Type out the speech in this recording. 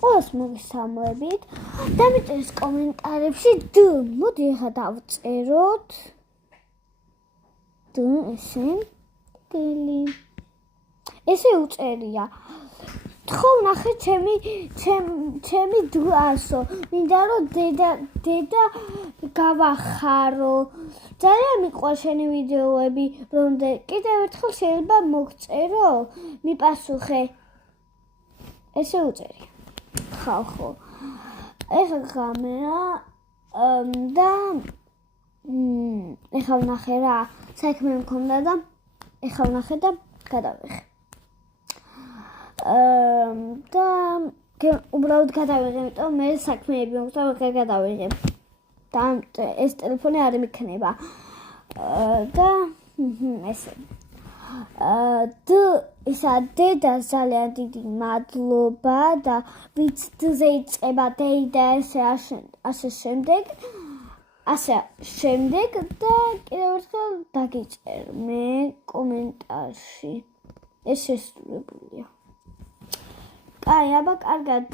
ყველას მოგესალმებით. დამიწერეთ კომენტარებში დ. მოდი ახლა დავწეროთ. დ ესე. დელი. ესე უწერია. ხო ნახე ჩემი დუასო. მინდა რომ დედა გავახარო. ძალიან მიყვარს შენი ვიდეოები, რომ კიდევ ერთხელ შეიძლება მოგწერო? მიპასუხე. ესე უწერია. ხო. ეხლა გამერა და ეხლა ვნახე რა, საქმე მქონდა და ეხლა ვნახე და გადავიღე. და უბრალოდ გადავიღე, იმიტომ მე საქმეები მოგწევ გადავიღე. და ეს ტელეფონი არ მიქნება. და ესე. ისა დედა ძალიან დიდი მადლობა და ვიც დზე იწყება და ასე შემდეგ და კიდევ ერთხელ დაგიჭერ მე კომენტარში. ეს შესრულებულია. კაი, აბა კარგად.